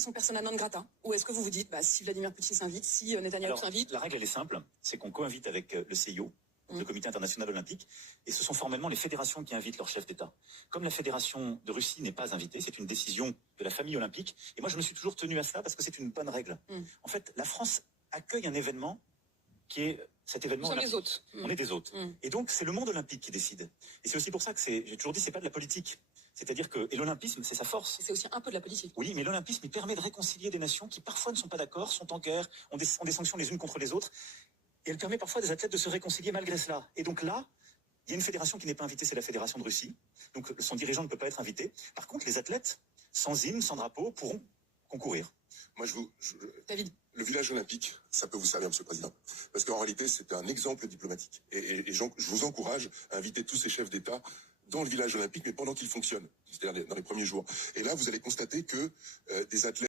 sont persona non grata? Ou est-ce que vous vous dites, si Vladimir Poutine s'invite, si Netanyahou s'invite? La règle, elle est simple, c'est qu'on co-invite avec le CIO, le Comité international olympique, et ce sont formellement les fédérations qui invitent leurs chefs d'État. Comme la fédération de Russie n'est pas invitée, c'est une décision de la famille olympique, et moi je me suis toujours tenu à cela parce que c'est une bonne règle. En fait, la France accueille un événement qui est cet événement olympique. Les hôtes. On est des hôtes. Et donc c'est le monde olympique qui décide. Et c'est aussi pour ça que j'ai toujours dit, c'est pas de la politique. C'est-à-dire que, et l'olympisme, c'est sa force. C'est aussi un peu de la politique. Oui, mais l'olympisme, il permet de réconcilier des nations qui parfois ne sont pas d'accord, sont en guerre, ont des sanctions les unes contre les autres. Et elle permet parfois à des athlètes de se réconcilier malgré cela. Et donc là, il y a une fédération qui n'est pas invitée, c'est la fédération de Russie. Donc son dirigeant ne peut pas être invité. Par contre, les athlètes, sans hymne, sans drapeau, pourront concourir. Moi, David. Le village olympique, ça peut vous servir, Monsieur le Président. Parce qu'en réalité, c'est un exemple diplomatique. Et je vous encourage à inviter tous ces chefs d'État dans le village olympique, mais pendant qu'il fonctionne, c'est-à-dire dans les premiers jours. Et là, vous allez constater que des athlètes